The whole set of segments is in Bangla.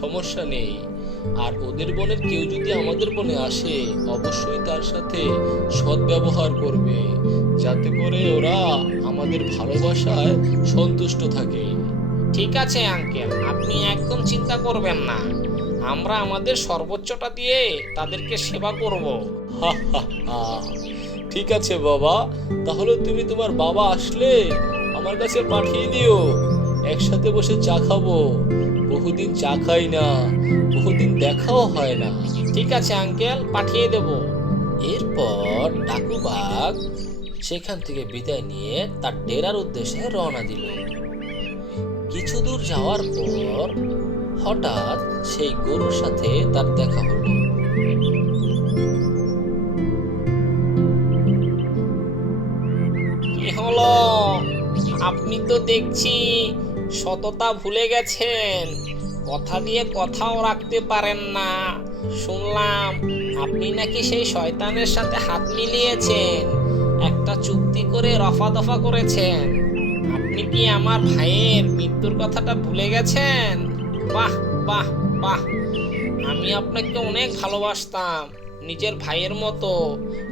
সমস্যা নেই। আর ওদের বনের কেউ যদি আমাদের বনে আসে, অবশ্যই তার সাথে সৎ ব্যবহার করবে, যাতে করে ওরা আমাদের ভালোবাসায় সন্তুষ্ট থাকে। ঠিক আছে আঙ্কেল, আপনি একদম চিন্তা করবেন না, আমরা আমাদের সর্বোচ্চটা দিয়ে তাদেরকে সেবা করব। হা হা হা। ঠিক আছে বাবা, তাহলে তুমি তোমার বাবা আসলে আমার কাছে পাঠিয়ে দিও, একসাথে বসে চা খাবো। বহুদিন চা খাই না, বহুদিন দেখাও হয় না। ঠিক আছে আঙ্কেল, পাঠিয়ে দেব। এরপর ডাকুবাঘ সেখান থেকে বিদায় নিয়ে তার ডেরার উদ্দেশ্যে রওনা দিল। কিছু দূর যাওয়ার পর হঠাৎ সেই গরুর সাথে তার দেখা হলো। কি হলো? আপনি তো দেখছি সততা ভুলে গেছেন, কথা দিয়ে কথাও রাখতে পারেন না। শুনলাম আপনি নাকি সেই শয়তানের সাথে হাত মিলিয়েছেন, একটা চুক্তি করে রফা দফা করেছেন। আপনি কি আমার ভাইয়ের মৃত্যুর কথাটা ভুলে গেছেন? বাহ বাহ বাহ! আমি আপনাকে অনেক ভালোবাসতাম, নিজের ভাইয়ের মতো।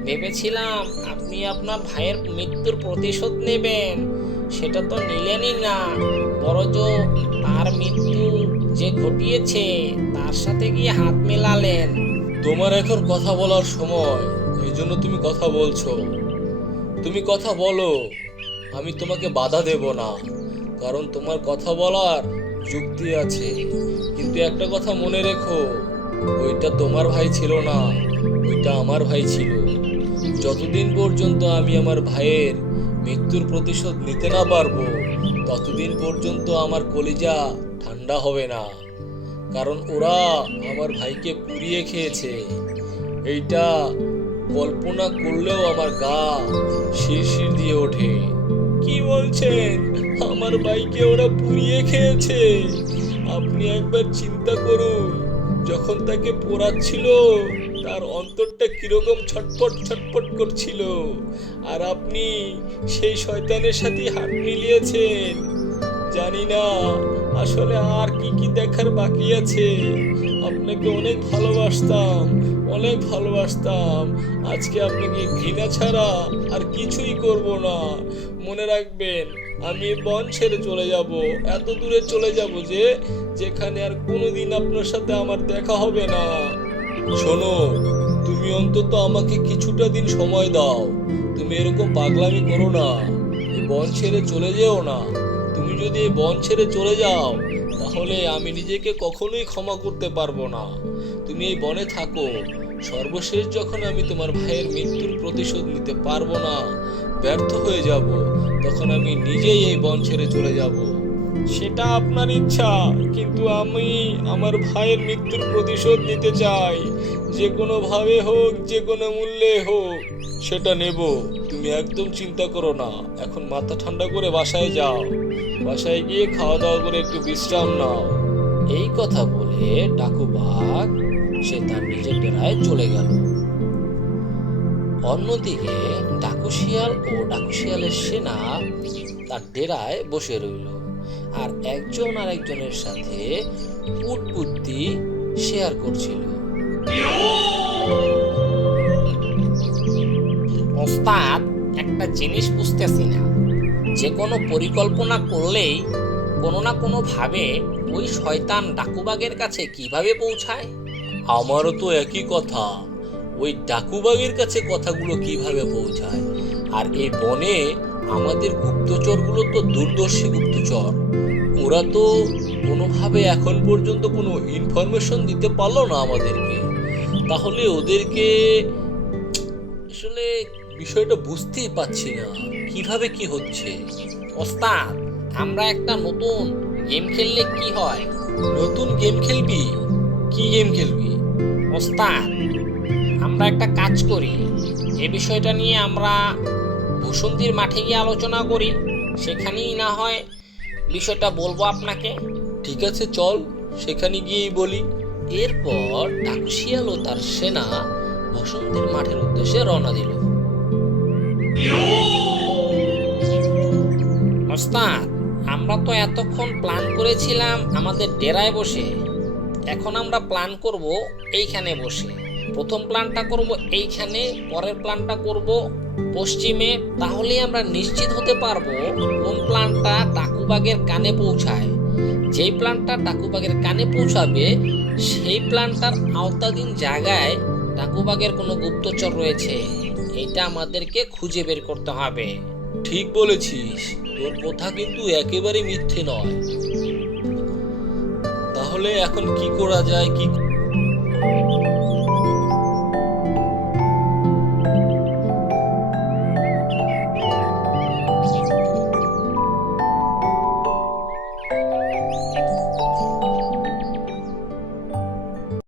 ভেবেছিলাম আপনি আপনার ভাইয়ের মৃত্যুর প্রতিশোধ নেবেন, সেটা তো নিলেনই না, বরঞ্চ তার মৃত্যু যে ঘটিয়েছে তার সাথে গিয়ে হাত মেলালেন। তোমার এখন কথা বলার সময়, এই জন্য তুমি কথা বলছো। তুমি কথা বলো, আমি তোমাকে বাধা দেব না, কারণ তোমার কথা বলার যুক্তি আছে। কিন্তু একটা কথা মনে রেখো, ওইটা তোমার ভাই ছিল না, ওইটা আমার ভাই ছিল। যতদিন পর্যন্ত আমি আমার ভাইয়ের মৃত্যুর প্রতিশোধ নিতে না পারবো, ততদিন পর্যন্ত আমার কলিজা ঠান্ডা হবে না। কারণ ওরা আমার ভাইকে পুড়িয়ে খেয়েছে। এইটা কল্পনা করলেও আমার গা শিরশির দিয়ে ওঠে। কি বলছেন? আমার ভাইকে ওরা পুড়িয়ে খেয়েছে? আপনি একবার চিন্তা করুন, যখন তাকে পোড়াচ্ছিল তার অন্তরটা কিরকম ছটফট ছটফট করছিল, আর আপনি সেই শয়তানের সাথে হাত মিলিয়েছেন। জানি না আসলে আর কি কি দেখার বাকি আছে। আপনাকে অনেক ভালোবাসতাম, অনেক ভালোবাসতাম। আজকে আপনাকে ঘৃণা ছাড়া আর কিছুই করব না। মনে রাখবেন, আমি এই বন ছেড়ে চলে যাব, এত দূরে চলে যাব যে যেখানে আর কোনোদিন আপনার সাথে আমার দেখা হবে না। শোনো, তুমি অন্তত আমাকে কিছুটা দিন সময় দাও। তুমি এরকম পাগলামি করো না, এই বন ছেড়ে চলে যেও না। তুমি যদি এই বন ছেড়ে চলে যাও, তাহলে আমি নিজেকে কখনোই ক্ষমা করতে পারবো না। তুমি এই বনে থাকো, সর্বশেষ যখন আমি তোমার ভাইয়ের মৃত্যুর প্রতিশোধ নিতে পারবো না, ব্যর্থ হয়ে যাব, তখন আমি নিজেই এই বন ছেড়ে চলে যাব। সেটা আপনার ইচ্ছা, কিন্তু আমি আমার ভাইয়ের মৃত্যুর প্রতিশোধ নিতে চাই। যে কোনো ভাবে হোক, যে কোনো মূল্যে হোক, সেটা নেব। তুমি একদম চিন্তা করো না, এখন মাথা ঠান্ডা করে বাসায় যাও। বাসায় গিয়ে খাওয়া দাওয়া করে একটু বিশ্রাম নাও। এই কথা বলে ডাকুবাঘ সে তার নিজের ডেরায় চলে গেল। অন্যদিকে ডাকুশিয়াল ও ডাকুশিয়ালের সেনা তার ডেরায় বসে রইল, আর একজন আরেকজনের সাথে কুটবুদ্ধি শেয়ার করছিল। ওস্তাদ, একটা জিনিস বুঝতেছি না, যে কোনো পরিকল্পনা করলেই কোনো না কোনো ভাবে ওই শয়তান ডাকুবাগের কাছে কিভাবে পৌঁছায়? আমারও তো একই কথা, ওই ডাকুবাগের কাছে কথাগুলো কিভাবে পৌঁছায়। আর এই বনে আমাদের গুপ্তচরগুলো তো দূরদর্শী গুপ্তচর, ওরা তো কোনোভাবে এখন পর্যন্ত কোনো ইনফরমেশন দিতে পারলো না আমাদেরকে। তাহলে ওদেরকে আসলে বিষয়টা বুঝতেই পাচ্ছি না, কিভাবে কি হচ্ছে। ওস্তাদ, আমরা একটা নতুন গেম খেললে কি হয়? নতুন গেম খেলবি? কি গেম খেলবি? ওস্তাদ, আমরা একটা কাজ করি, এ বিষয়টা নিয়ে আমরা ভূসুন্দির মাঠে গিয়ে আলোচনা করি, সেখানেই না হয় বিষয়টা বলবো আপনাকে। ঠিক আছে, চল সেখানে গিয়েই বলি। এরপর ডাকুশিয়াল ও তার সেনা বসন্তের মাঠের উদ্দেশ্যে রওনা দিল। ওস্তাদ, আমরা তো এতক্ষণ প্ল্যান করেছিলাম আমাদের ডেরায় বসে, এখন আমরা প্ল্যান করব এইখানে বসে। প্রথম প্ল্যানটা করব এইখানে, পরের প্ল্যানটা করব পশ্চিমে। তাহলেই আমরা নিশ্চিত হতে পারবো কোন প্ল্যানটা ডাকুবাগের কানে পৌঁছায়। যেই প্ল্যানটা ডাকুবাগের কানে পৌঁছাবে সেই প্ল্যানটার আওতাধীন জায়গায় ডাকুবাগের কোনো গুপ্তচর রয়েছে, এটা আমাদেরকে খুঁজে বের করতে হবে। ঠিক বলেছিস, তোর কথা কিন্তু একেবারে মিথ্যে নয়। তাহলে এখন কি করা যায়, কি